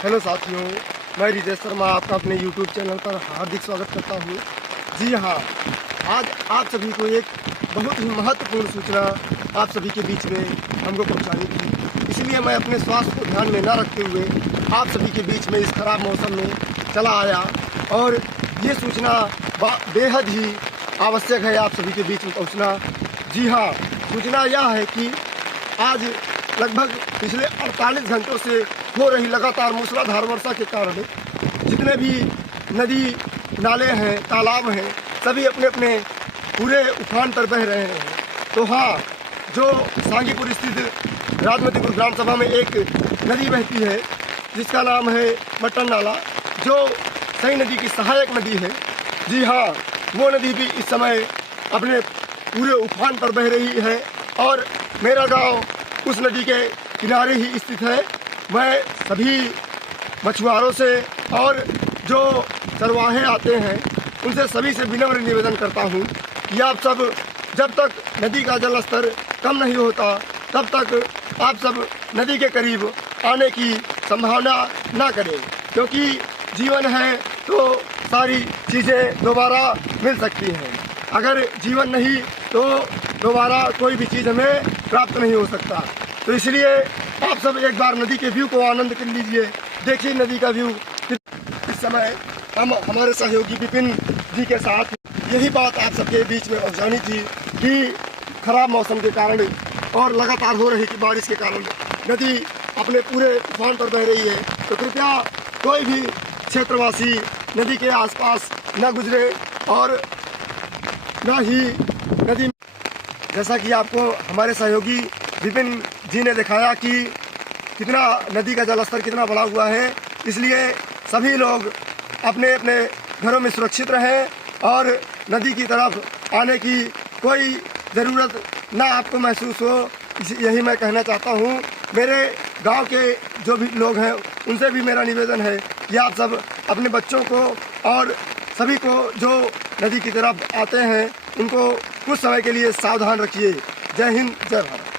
Hello साथियों, मैं रितेश शर्मा आपका अपने यूट्यूब चैनल पर हार्दिक स्वागत करता हूँ। जी हाँ, आज आप सभी को एक बहुत ही महत्वपूर्ण सूचना आप सभी के बीच में हमको पहुँचानी थी, इसलिए मैं अपने स्वास्थ्य को ध्यान में न रखते हुए आप सभी के बीच में इस खराब मौसम में चला आया। और ये सूचना बेहद ही आवश्यक है आप सभी के बीच में पहुँचना। जी हाँ, सूचना यह है कि आज लगभग पिछले 48 घंटों से हो रही लगातार मूसलाधार वर्षा के कारण जितने भी नदी नाले हैं, तालाब हैं, सभी अपने अपने पूरे उफान पर बह रहे हैं। तो हाँ, जो सांगीपुर स्थित राजमतीपुर ग्राम सभा में एक नदी बहती है जिसका नाम है मटन नाला, जो सई नदी की सहायक नदी है। जी हाँ, वो नदी भी इस समय अपने पूरे उफान पर बह रही है और मेरा गांव उस नदी के किनारे ही स्थित है। मैं सभी मछुआरों से और जो चरवाहे आते हैं उनसे सभी से विनम्र निवेदन करता हूँ कि आप सब जब तक नदी का जल स्तर कम नहीं होता तब तक आप सब नदी के करीब आने की संभावना ना करें, क्योंकि जीवन है तो सारी चीज़ें दोबारा मिल सकती हैं। अगर जीवन नहीं तो दोबारा कोई भी चीज़ हमें प्राप्त नहीं हो सकता। तो इसलिए आप सब एक बार नदी के व्यू को आनंद कर लीजिए। देखिए नदी का व्यू। इस समय हम हमारे सहयोगी विपिन जी के साथ यही बात आप सबके बीच में पहुँचानी थी कि खराब मौसम के कारण और लगातार हो रही बारिश के कारण नदी अपने पूरे उफान पर बह रही है। तो कृपया कोई भी क्षेत्रवासी नदी के आसपास न गुजरे और न ही नदी, जैसा कि आपको हमारे सहयोगी विपिन जी ने दिखाया कि कितना नदी का जलस्तर कितना बढ़ा हुआ है। इसलिए सभी लोग अपने अपने घरों में सुरक्षित रहें और नदी की तरफ आने की कोई ज़रूरत ना आपको महसूस हो, यही मैं कहना चाहता हूँ। मेरे गांव के जो भी लोग हैं उनसे भी मेरा निवेदन है कि आप सब अपने बच्चों को और सभी को जो नदी की तरफ आते हैं उनको कुछ समय के लिए सावधान रखिए। जय हिंद, जय भारत।